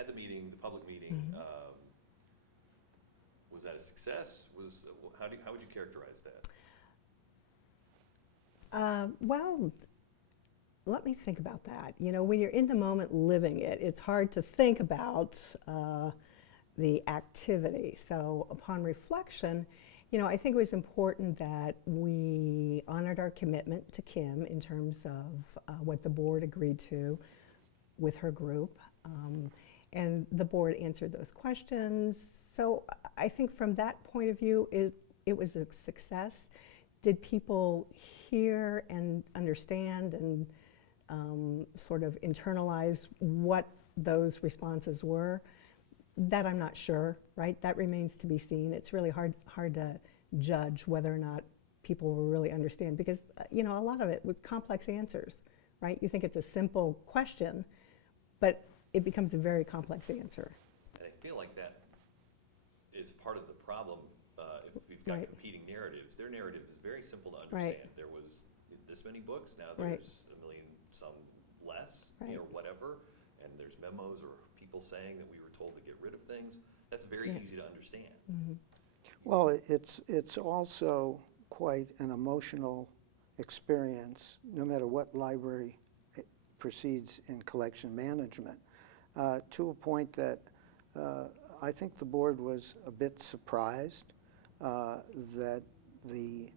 had the meeting, the public meeting. Was that a success? How would you characterize that? Well, let me think about that. You know, when you're in the moment living it, it's hard to think about the activity. So upon reflection, you know, I think it was important that we honored our commitment to Kim in terms of what the board agreed to with her group. And the board answered those questions. So I think from that point of view, it was a success. Did people hear and understand and sort of internalize what those responses were? That I'm not sure, right? That remains to be seen. It's really hard to judge whether or not people will really understand because, you know, a lot of it was complex answers, right? You think it's a simple question, but it becomes a very complex answer. And I feel like that is part of the problem if we've got Right. competing narratives. Their narrative is very simple to understand. Right. There was this many books, now Right. there's a million, some less, Right. or whatever, and there's memos or people saying that we were told to get rid of things. That's very Yeah. easy to understand. Mm-hmm. Well, it's also quite an emotional experience, no matter what library proceeds in collection management, to a point that I think the board was a bit surprised that the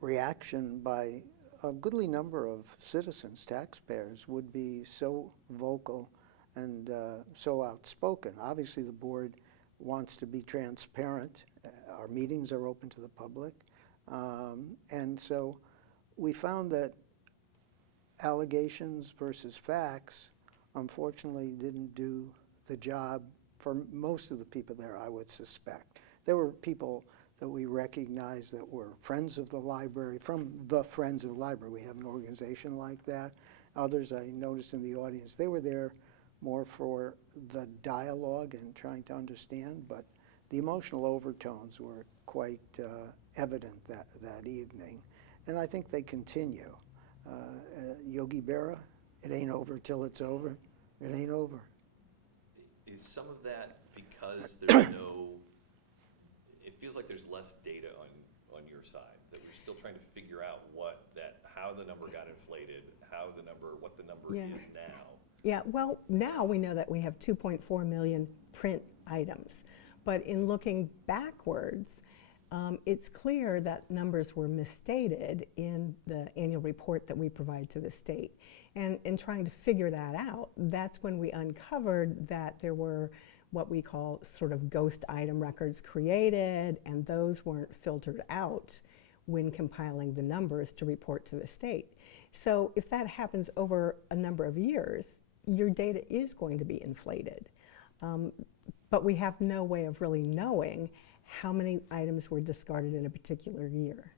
reaction by a goodly number of citizens, taxpayers, would be so vocal and so outspoken. Obviously, the board wants to be transparent. Our meetings are open to the public. And so we found that allegations versus facts, unfortunately, didn't do the job for most of the people there, I would suspect. There were people that we recognized that were friends of the library, from the Friends of the Library. We have an organization like that. Others I noticed in the audience, they were there more for the dialogue and trying to understand, but the emotional overtones were quite evident that evening. And I think they continue. Yogi Berra, it ain't over till it's over. It ain't over. Is some of that because there's it feels like there's less data on your side, that we're still trying to figure out how the number got inflated, what the number Yeah. is now? Yeah, well, now we know that we have 2.4 million print items. But in looking backwards, it's clear that numbers were misstated in the annual report that we provide to the state. And in trying to figure that out, that's when we uncovered that there were what we call sort of ghost item records created, and those weren't filtered out when compiling the numbers to report to the state. So if that happens over a number of years, your data is going to be inflated. But we have no way of really knowing how many items were discarded in a particular year.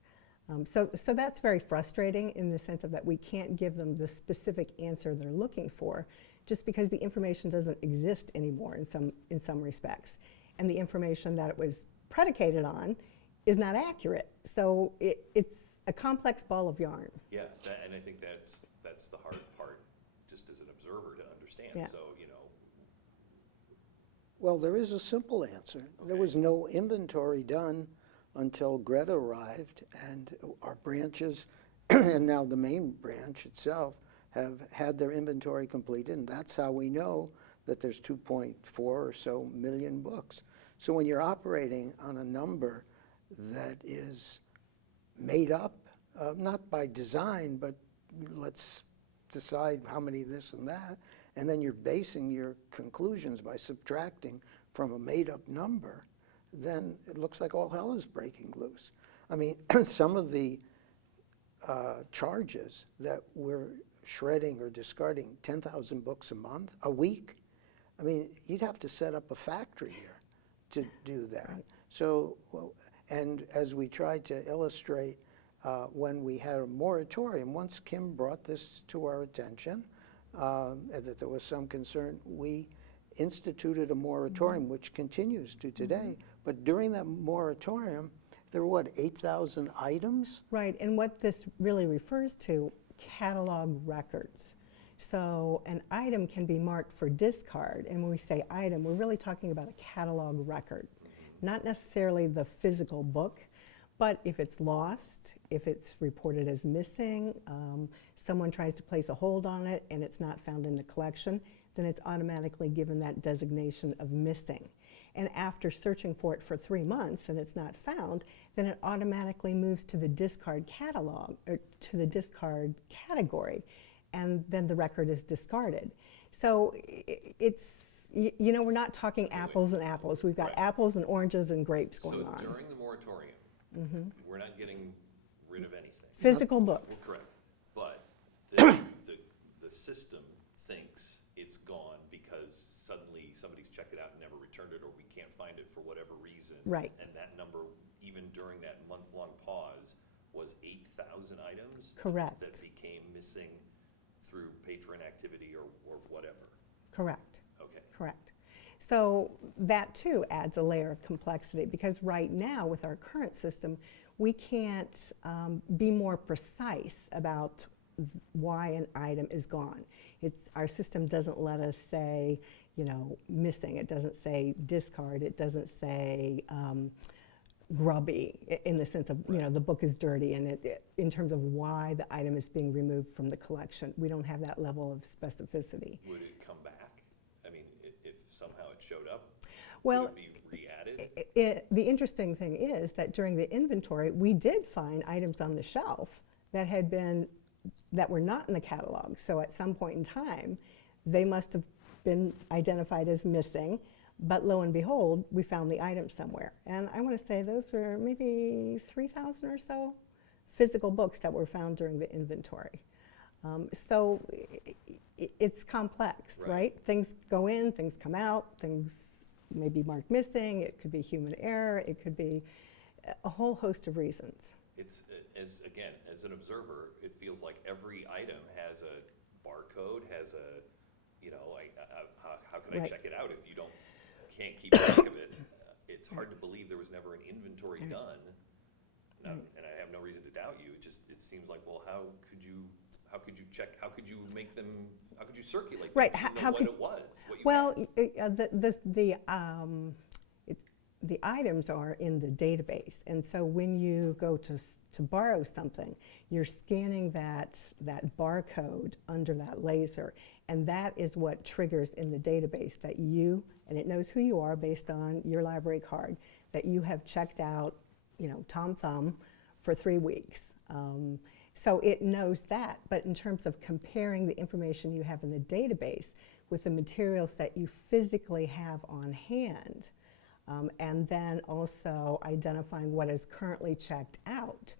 So that's very frustrating in the sense of that we can't give them the specific answer they're looking for, just because the information doesn't exist anymore in some respects. And the information that it was predicated on is not accurate. So it's a complex ball of yarn. Yeah, and I think that's the hard part, just as an observer to understand. Yeah. So, Well, there is a simple answer. Okay. There was no inventory done until Greta arrived, and our branches, and now the main branch itself, have had their inventory completed, and that's how we know that there's 2.4 or so million books. So when you're operating on a number that is made up, not by design, but let's decide how many this and that, and then you're basing your conclusions by subtracting from a made-up number, then it looks like all hell is breaking loose. I mean, some of the charges that we're shredding or discarding 10,000 books a week. I mean, you'd have to set up a factory here to do that. Right. So, and as we tried to illustrate when we had a moratorium, once Kim brought this to our attention, that there was some concern, we instituted a moratorium, which continues to today. But during that moratorium, there were, what, 8,000 items? Right, and what this really refers to, catalog records. So an item can be marked for discard, and when we say item, we're really talking about a catalog record, not necessarily the physical book, but if it's lost, if it's reported as missing, someone tries to place a hold on it and it's not found in the collection, then it's automatically given that designation of missing. And after searching for it for 3 months and it's not found, then it automatically moves to the discard catalog, or to the discard category, and then the record is discarded. So we're not talking apples and apples. We've got Right. apples and oranges and grapes going So on. during the moratorium, we're not getting rid of anything. Physical We're books. correct. But the system thinks it's gone because suddenly somebody's checked it out and never returned it, or we can't find it for whatever reason. Right. And that number, even during that month-long pause, was 8,000 items. Correct. That became missing through patron activity or whatever. Correct. Okay. Correct. So that too adds a layer of complexity, because right now with our current system, we can't be more precise about why an item is gone. Our system doesn't let us say, missing. It doesn't say discard. It doesn't say grubby in the sense of, the book is dirty, and in terms of why the item is being removed from the collection. We don't have that level of specificity. Would it come back? I mean, if somehow it showed up, Well, would it be re-added? the interesting thing is that during the inventory, we did find items on the shelf that were not in the catalog. So at some point in time, they must have been identified as missing, but lo and behold, we found the item somewhere. And I want to say those were maybe 3,000 or so physical books that were found during the inventory. So it's complex, right? Things go in, things come out, things may be marked missing, it could be human error, it could be a whole host of reasons. It's, as an observer, it feels like every item has a barcode, has a, how can I Right. check it out if you can't keep track of it? It's hard to believe there was never an inventory done. And I have no reason to doubt you. It seems like, well, how could you check, how could you make them, how could you circulate them? Right, if you didn't know how what could- it was, what you Well, had? the items are in the database, and so when you go to borrow something, you're scanning that barcode under that laser, and that is what triggers in the database that and it knows who you are based on your library card, that you have checked out, Tom Thumb for 3 weeks. So it knows that, but in terms of comparing the information you have in the database with the materials that you physically have on hand, and then also identifying what is currently checked out,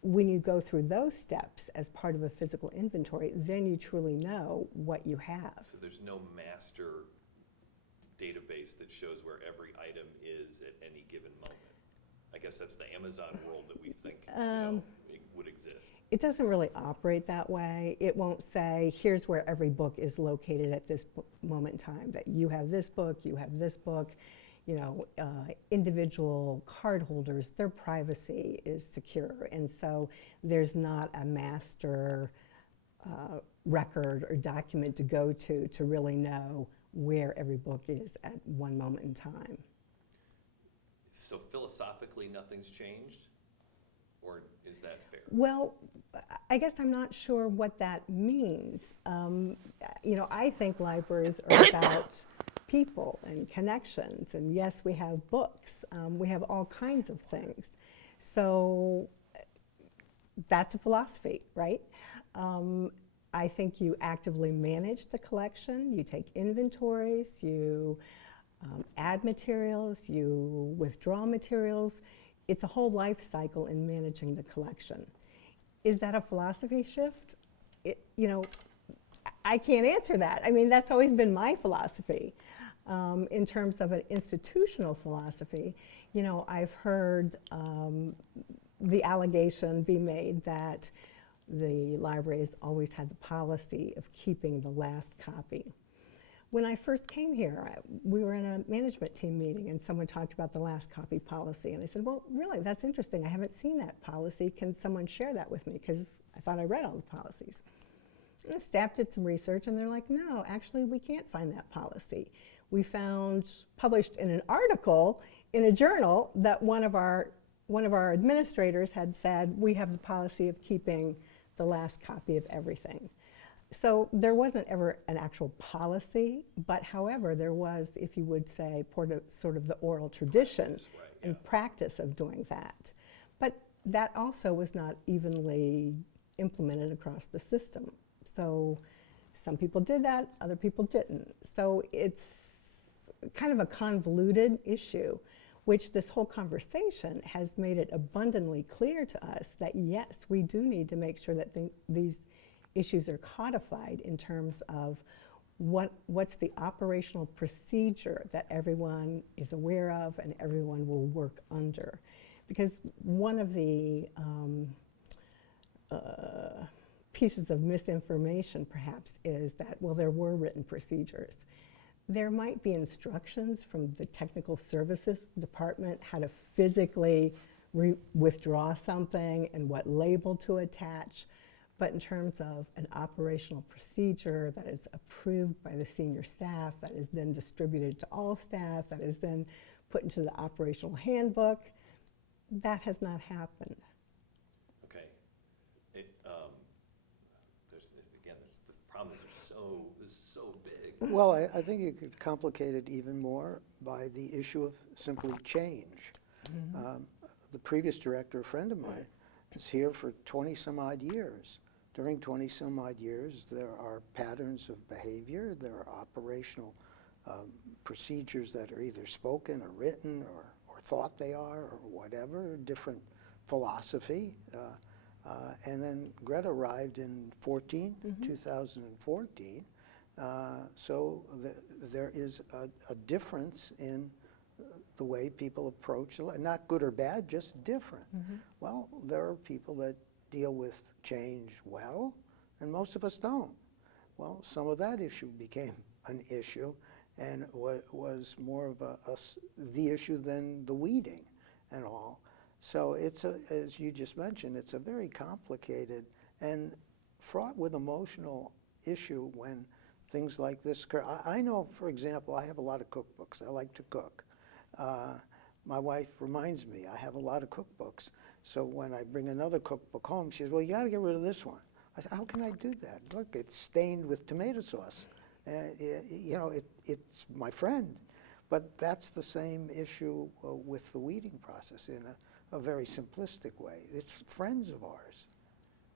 when you go through those steps as part of a physical inventory, then you truly know what you have. So there's no master database that shows where every item is at any given moment. I guess that's the Amazon world that we think it would exist. It doesn't really operate that way. It won't say, here's where every book is located at this moment in time, that you have this book, you have this book. Individual card holders, their privacy is secure, and so there's not a master record or document to go to really know where every book is at one moment in time. So philosophically, nothing's changed? Or is that fair? Well, I guess I'm not sure what that means. I think libraries are about people and connections, and yes, we have books, we have all kinds of things. So that's a philosophy, right? I think you actively manage the collection, you take inventories, you add materials, you withdraw materials. It's a whole life cycle in managing the collection. Is that a philosophy shift? I can't answer that. I mean, that's always been my philosophy. In terms of an institutional philosophy, I've heard the allegation be made that the library has always had the policy of keeping the last copy. When I first came here, we were in a management team meeting and someone talked about the last copy policy, and I said, well, really, that's interesting. I haven't seen that policy. Can someone share that with me? Because I thought I read all the policies. And the staff did some research and they're like, no, actually we can't find that policy. We found, published in an article in a journal, that one of our administrators had said, we have the policy of keeping the last copy of everything. So there wasn't ever an actual policy, but however, there was, if you would say, sort of the oral tradition and practice of doing that. But that also was not evenly implemented across the system. So some people did that, other people didn't. So it's kind of a convoluted issue, which this whole conversation has made it abundantly clear to us that yes, we do need to make sure that these issues are codified in terms of what's the operational procedure that everyone is aware of and everyone will work under. Because one of the pieces of misinformation perhaps is that, well, there were written procedures. There might be instructions from the technical services department how to physically withdraw something and what label to attach. But in terms of an operational procedure that is approved by the senior staff, that is then distributed to all staff, that is then put into the operational handbook, that has not happened. Okay. There's this problem is so big. Well, I think you could complicate it even more by the issue of simply change. Mm-hmm. The previous director, a friend of mine, is here for 20 some odd years. During 20 some odd years, there are patterns of behavior, there are operational procedures that are either spoken or written or thought they are or whatever, different philosophy. And then Greta arrived in 2014. So there is a difference in the way people approach, not good or bad, just different. Mm-hmm. Well, there are people that deal with change well, and most of us don't. Well, some of that issue became an issue, and was more of the issue than the weeding and all. So it's as you just mentioned, it's a very complicated and fraught with emotional issue when things like this occur. I know, for example, I have a lot of cookbooks. I like to cook. My wife reminds me, I have a lot of cookbooks. So when I bring another cookbook home, she says, well, you got to get rid of this one. I said, how can I do that? Look, it's stained with tomato sauce. It's my friend. But that's the same issue with the weeding process in a very simplistic way. It's friends of ours.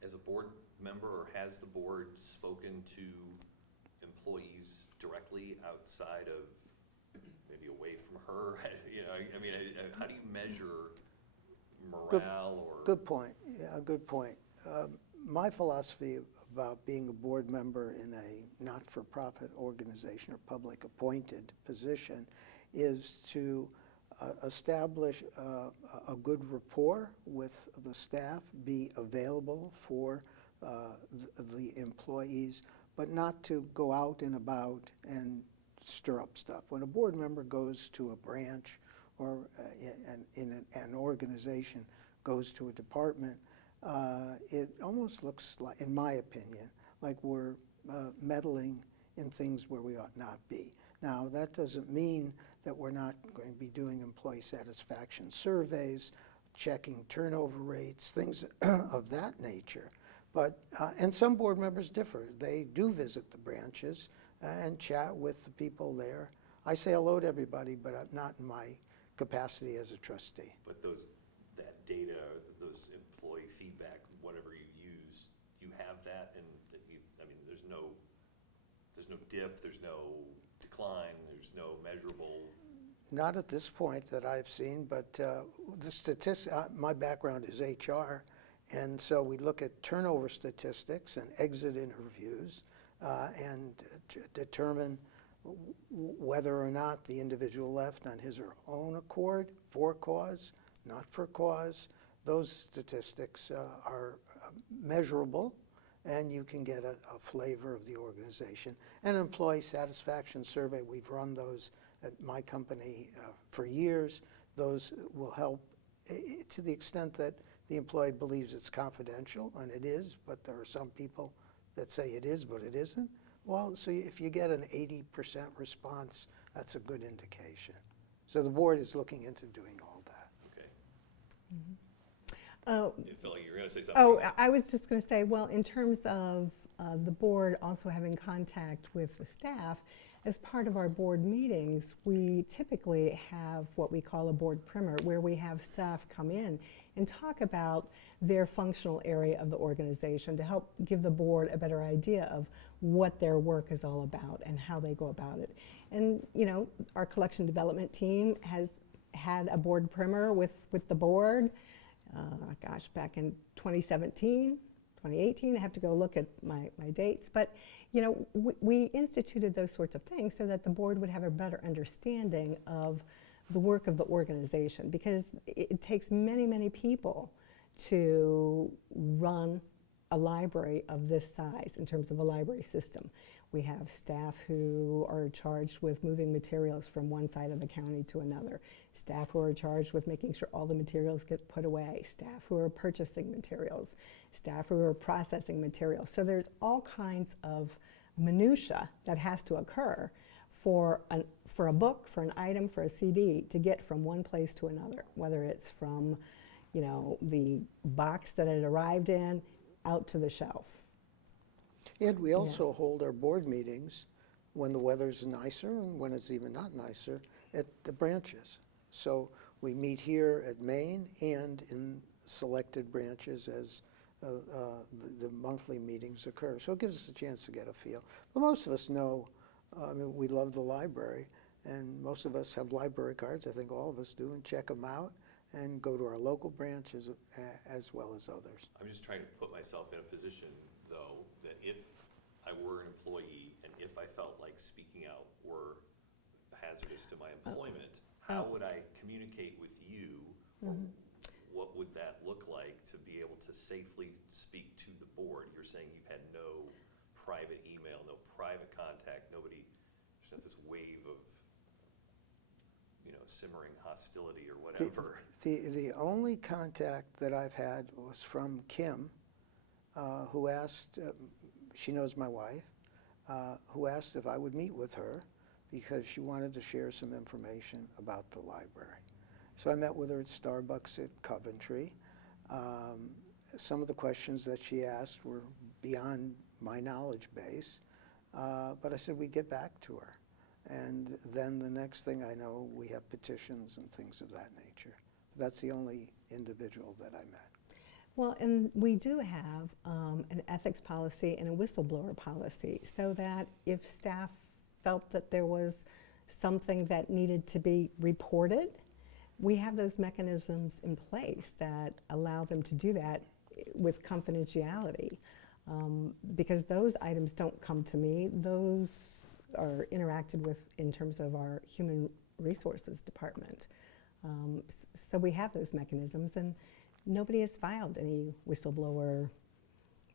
As a board member, or has the board spoken to employees directly outside of, maybe away from her? How do you measure morale or? Good point. Yeah, good point. My philosophy about being a board member in a not-for-profit organization or public appointed position is to establish a good rapport with the staff, be available for the employees, but not to go out and about and stir up stuff. When a board member goes to a branch or in an organization goes to a department, it almost looks like, in my opinion, like we're meddling in things where we ought not be. Now, that doesn't mean that we're not going to be doing employee satisfaction surveys, checking turnover rates, things of that nature. But, and some board members differ. They do visit the branches and chat with the people there. I say hello to everybody, but I'm not in my capacity as a trustee. But that data, those employee feedback, whatever you use, you have that, and that there's no dip, there's no decline, there's no measurable. Not at this point that I've seen, but the statistics. My background is HR, and so we look at turnover statistics and exit interviews, and determine whether or not the individual left on his or her own accord, for cause, not for cause. Those statistics are measurable, and you can get a flavor of the organization. And an employee satisfaction survey, we've run those at my company for years. Those will help to the extent that the employee believes it's confidential, and it is, but there are some people that say it is, but it isn't. Well, so if you get an 80% response, that's a good indication. So the board is looking into doing all that. Okay. Oh, It felt like you were going to say something. Oh, I was just going to say, well, in terms of the board also having contact with the staff, as part of our board meetings, we typically have what we call a board primer, where we have staff come in and talk about their functional area of the organization to help give the board a better idea of what their work is all about and how they go about it. And, you know, our collection development team has had a board primer with the board. Gosh, back in 2017, 2018, I have to go look at my dates. But, you know, we instituted those sorts of things so that the board would have a better understanding of the work of the organization, because it takes many, many people to run a library of this size in terms of a library system. We have staff who are charged with moving materials from one side of the county to another, staff who are charged with making sure all the materials get put away, staff who are purchasing materials, staff who are processing materials. So there's all kinds of minutia that has to occur for a book, for an item, for a CD to get from one place to another, whether it's from, you know, the box that it arrived in out to the shelf. And we also hold our board meetings when the weather's nicer and when it's even not nicer at the branches. So we meet here at Maine and in selected branches as the monthly meetings occur. So it gives us a chance to get a feel. But most of us know, I mean, we love the library, and most of us have library cards. I think all of us do, and check them out and go to our local branches as well as others. I'm just trying to put myself in a position, though, that if I were an employee and if I felt like speaking out were hazardous to my employment, how would I communicate with you? Or what would that look like to be able to safely speak to the board? You're saying you've had no private email, no private contact, nobody, there's not this wave of, you know, simmering hostility or whatever. The only contact that I've had was from Kim, who asked, she knows my wife, who asked if I would meet with her because she wanted to share some information about the library. So I met with her at Starbucks at Coventry. Some of the questions that she asked were beyond my knowledge base, but I said we'd get back to her. And then the next thing I know, we have petitions and things of that nature. That's the only individual that I met. Well, and we do have an ethics policy and a whistleblower policy, so that if staff felt that there was something that needed to be reported, we have those mechanisms in place that allow them to do that with confidentiality. Because those items don't come to me, those are interacted with in terms of our human resources department. So we have those mechanisms, and nobody has filed any whistleblower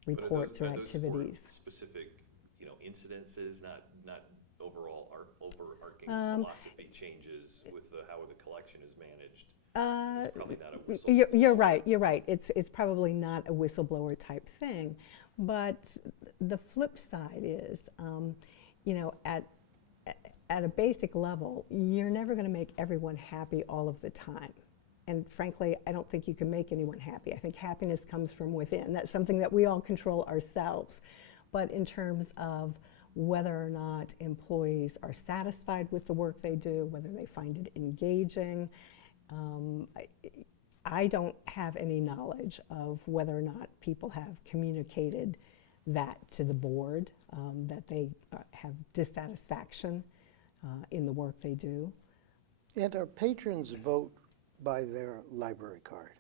reports or activities. For specific, you know, incidences, not overall overarching philosophy changes with how the collection is managed. It's probably not a whistleblower. You're right. It's probably not a whistleblower type thing, but the flip side is, you know, at a basic level, you're never going to make everyone happy all of the time. And frankly, I don't think you can make anyone happy. I think happiness comes from within. That's something that we all control ourselves. But in terms of whether or not employees are satisfied with the work they do, whether they find it engaging, I don't have any knowledge of whether or not people have communicated that to the board, that they have dissatisfaction in the work they do. And our patrons vote by their library card.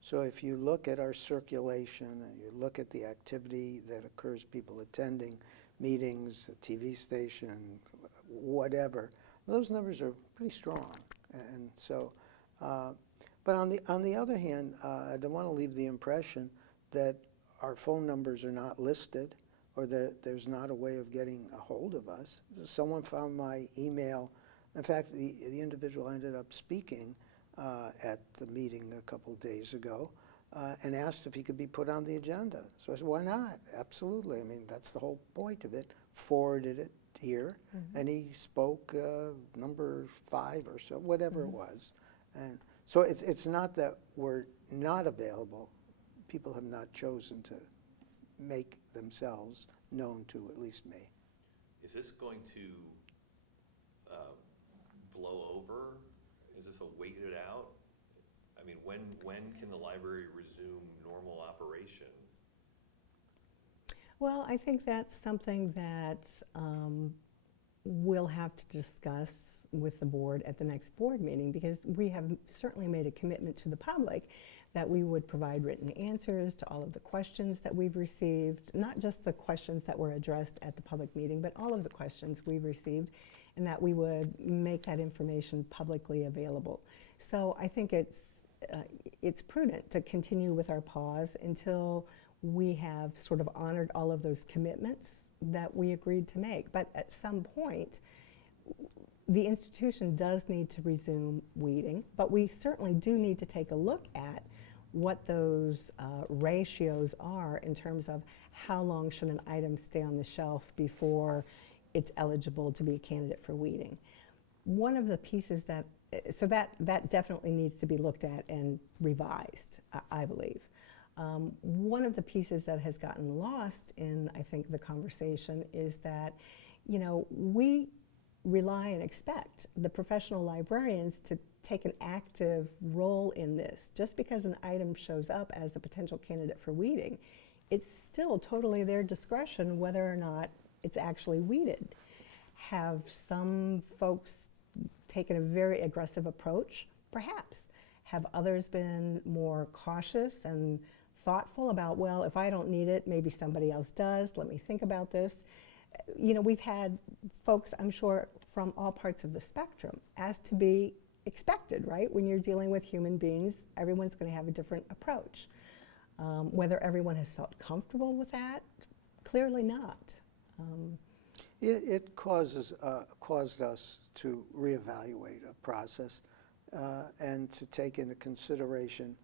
So if you look at our circulation and you look at the activity that occurs, people attending meetings, a TV station, whatever, those numbers are pretty strong. And so, but on the other hand, I don't want to leave the impression that our phone numbers are not listed or that there's not a way of getting a hold of us. Someone found my email. In fact, the individual ended up speaking at the meeting a couple days ago, and asked if he could be put on the agenda. So I said, why not? Absolutely. I mean, that's the whole point of it. Forwarded it here, and he spoke number 5 or so, whatever it was. And so it's not that we're not available. People have not chosen to make themselves known to at least me. Is this going to blow over? Is this a wait it out? I mean, when can the library resume normal operation? Well, I think that's something that we'll have to discuss with the board at the next board meeting, because we have certainly made a commitment to the public that we would provide written answers to all of the questions that we've received, not just the questions that were addressed at the public meeting, but all of the questions we've received, and that we would make that information publicly available. So I think it's prudent to continue with our pause until we have sort of honored all of those commitments that we agreed to make. But at some point, the institution does need to resume weeding, but we certainly do need to take a look at what those ratios are in terms of how long should an item stay on the shelf before it's eligible to be a candidate for weeding. One of the pieces that definitely needs to be looked at and revised, I believe. One of the pieces that has gotten lost in, I think, the conversation is that, we rely and expect the professional librarians to take an active role in this. Just because an item shows up as a potential candidate for weeding, it's still totally their discretion whether or not it's actually weeded. Have some folks taken a very aggressive approach? Perhaps. Have others been more cautious and thoughtful about, well, if I don't need it, maybe somebody else does, let me think about this? We've had folks, I'm sure, from all parts of the spectrum, as to be expected, right? When you're dealing with human beings, everyone's going to have a different approach. Whether everyone has felt comfortable with that, clearly not. It caused us to reevaluate a process and to take into consideration,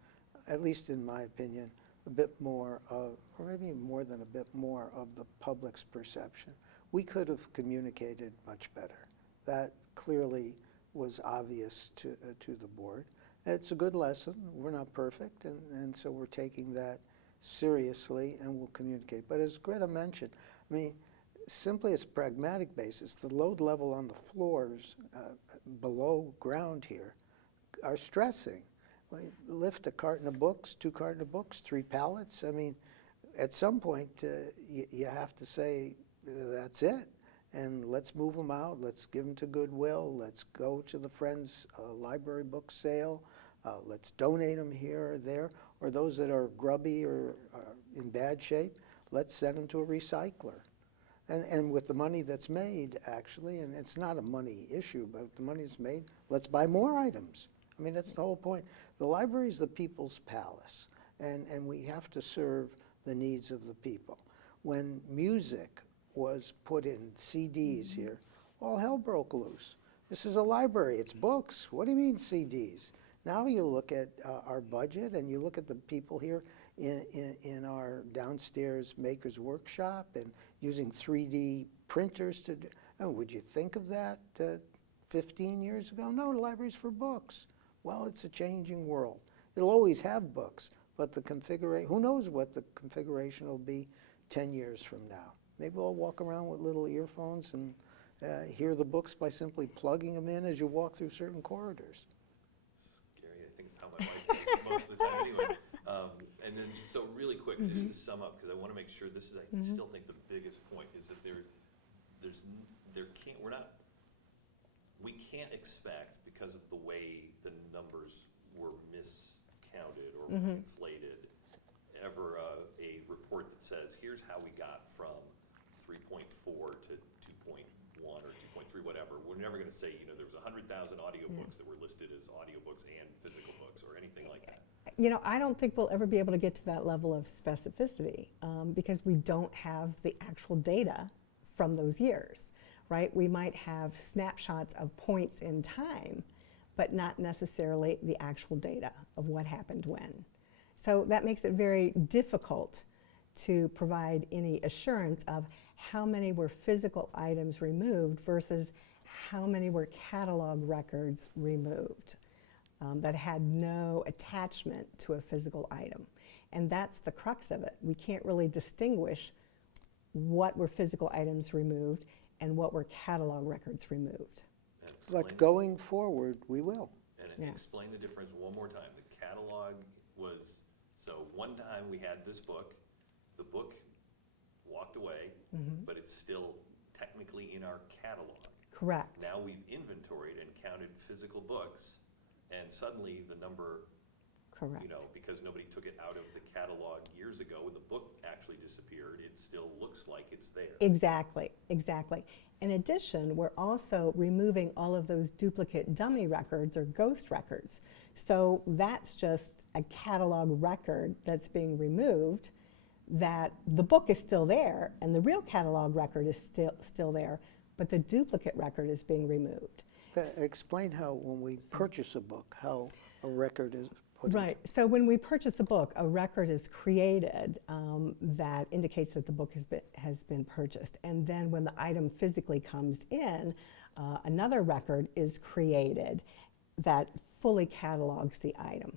at least in my opinion, a bit more of, or maybe more than a bit more of the public's perception. We could have communicated much better. That clearly was obvious to the board. It's a good lesson. We're not perfect, and so we're taking that seriously, and we'll communicate. But as Greta mentioned, I mean, simply as a pragmatic basis, the load level on the floors below ground here are stressing. Lift a carton of books, 2 cartons of books, 3 pallets. I mean, at some point, you have to say, that's it, and let's move them out. Let's give them to Goodwill. Let's go to the Friends library book sale. Let's donate them here or there. Or those that are grubby or in bad shape, let's send them to a recycler. And with the money that's made, actually, and it's not a money issue, but the money that's made, let's buy more items. I mean, that's the whole point. The library is the people's palace, and we have to serve the needs of the people. When music was put in CDs here, all hell broke loose. This is a library, it's books. What do you mean CDs? Now you look at our budget, and you look at the people here in our downstairs maker's workshop and using 3D printers to do, would you think of that 15 years ago? No, the library's for books. Well, it's a changing world. It'll always have books, but the configuration, who knows what the configuration will be 10 years from now. Maybe we'll walk around with little earphones and hear the books by simply plugging them in as you walk through certain corridors. Scary. I think it's how my wife thinks most of the time anyway. And then just so really quick, just to sum up, because I want to make sure this is, I still think the biggest point is that we can't expect, because of the way the numbers were miscounted or inflated, ever a report that says, here's how we got from 3.4 to 2.1 or 2.3, whatever. We're never going to say, there was 100,000 audiobooks that were listed as audiobooks and physical books or anything like that. I don't think we'll ever be able to get to that level of specificity because we don't have the actual data from those years, right? We might have snapshots of points in time, but not necessarily the actual data of what happened when. So that makes it very difficult to provide any assurance of how many were physical items removed versus how many were catalog records removed that had no attachment to a physical item. And that's the crux of it. We can't really distinguish what were physical items removed and what were catalog records removed. But going forward, we will. And Yeah. explain the difference one more time. The catalog was, so one time we had this book, the book walked away, but it's still technically in our catalog. Correct. Now we've inventoried and counted physical books, and suddenly the number, Correct. you know, because nobody took it out of the catalog years ago when the book actually disappeared, it still looks like it's there. Exactly, exactly. In addition, we're also removing all of those duplicate dummy records or ghost records. So that's just a catalog record that's being removed, that the book is still there and the real catalog record is still there, but the duplicate record is being removed. Explain how, when we purchase a book, how a record is put Right. So when we purchase a book, a record is created that indicates that the book has been purchased. And then when the item physically comes in, another record is created that fully catalogs the item.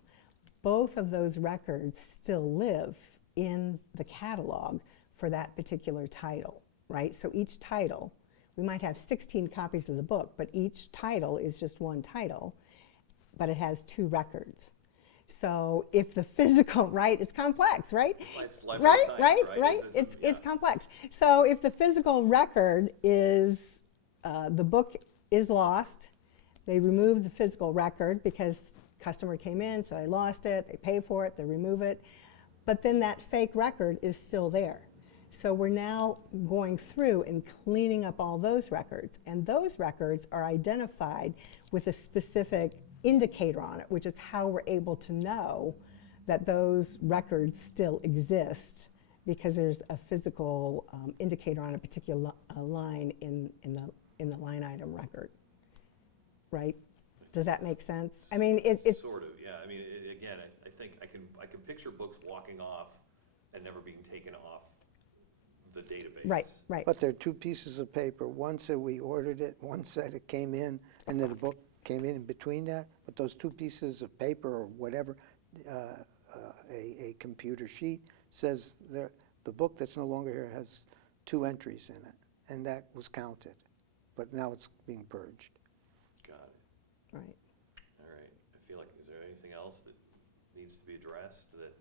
Both of those records still live in the catalog for that particular title, right? So each title, we might have 16 copies of the book, but each title is just one title, but it has two records. So if the physical, right, it's complex, right? It's library Right. science, right? It's yeah. complex. So if the physical record is, the book is lost, they remove the physical record because customer came in, said I lost it, they pay for it, they remove it, but then that fake record is still there. So we're now going through and cleaning up all those records, and those records are identified with a specific indicator on it, which is how we're able to know that those records still exist, because there's a physical indicator on a particular line in the line item record, right? Does that make sense? I mean, it's Sort of, yeah. I mean, again, I think I can picture books walking off and never being taken off the database. right. But there are two pieces of paper. One said we ordered it, one said it came in, and then the book came in between that. But those two pieces of paper or whatever, a computer sheet says the book that's no longer here has two entries in it, and that was counted. But now it's being purged. Got it. Right. All right. I feel like, is there anything else that needs to be addressed that,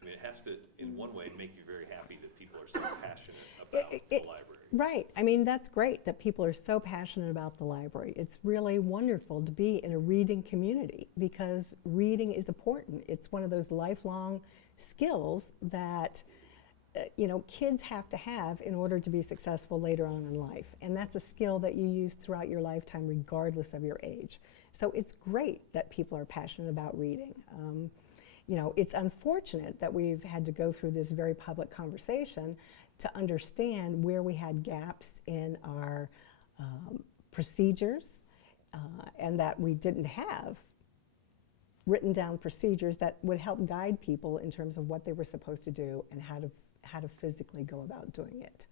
I mean, it has to, in one way, make you very happy that people are so passionate about the library. Right. I mean, that's great that people are so passionate about the library. It's really wonderful to be in a reading community because reading is important. It's one of those lifelong skills that kids have to have in order to be successful later on in life. And that's a skill that you use throughout your lifetime regardless of your age. So it's great that people are passionate about reading. It's unfortunate that we've had to go through this very public conversation to understand where we had gaps in our procedures and that we didn't have written down procedures that would help guide people in terms of what they were supposed to do and how to physically go about doing it.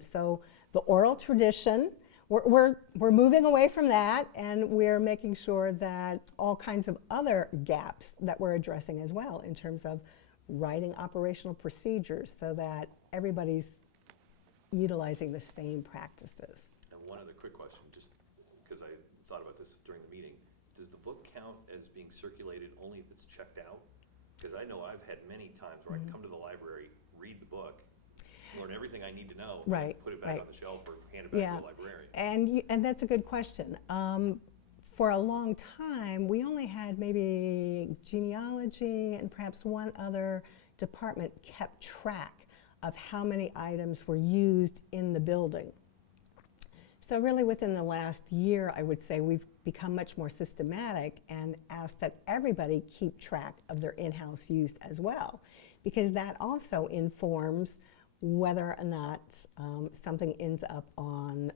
So the oral tradition, we're moving away from that, and we're making sure that all kinds of other gaps that we're addressing as well in terms of writing operational procedures so that everybody's utilizing the same practices. And one other quick question, just because I thought about this during the meeting. Does the book count as being circulated only if it's checked out? Because I know I've had many times where I can come to the library, read the book, learn everything I need to know, Right, and put it back right. on the shelf or hand it back Yeah. to the librarian. And that's a good question. For a long time, we only had maybe genealogy and perhaps one other department kept track of how many items were used in the building. So really within the last year, I would say we've become much more systematic and asked that everybody keep track of their in-house use as well, because that also informs whether or not something ends up on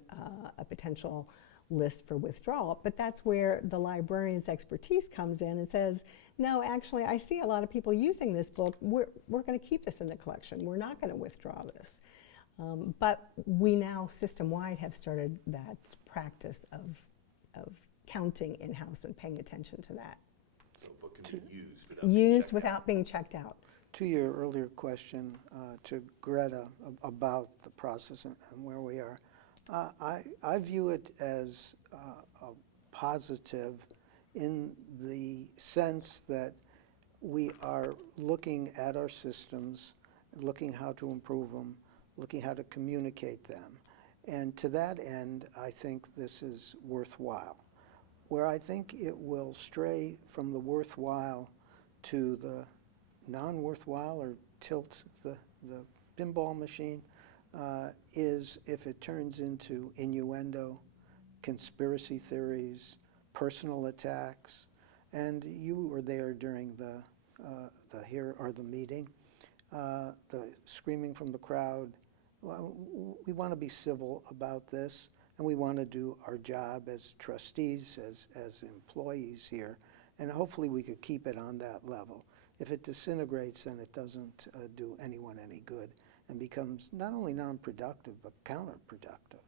a potential list for withdrawal. But that's where the librarian's expertise comes in and says, no, actually, I see a lot of people using this book. We're going to keep this in the collection. We're not going to withdraw this. But we now system-wide have started that practice of counting in-house and paying attention to that. So a book can be used without being Used checked without out. being checked out. To your earlier question to Greta about the process and where we are, I view it as a positive in the sense that we are looking at our systems, looking how to improve them, looking how to communicate them. And to that end, I think this is worthwhile. Where I think it will stray from the worthwhile to the non-worthwhile or tilt the pinball machine is if it turns into innuendo, conspiracy theories, personal attacks. And you were there during the meeting, the screaming from the crowd. Well, we want to be civil about this, and we want to do our job as trustees, as employees here, and hopefully we could keep it on that level. If it disintegrates, then it doesn't do anyone any good and becomes not only non-productive, but counterproductive.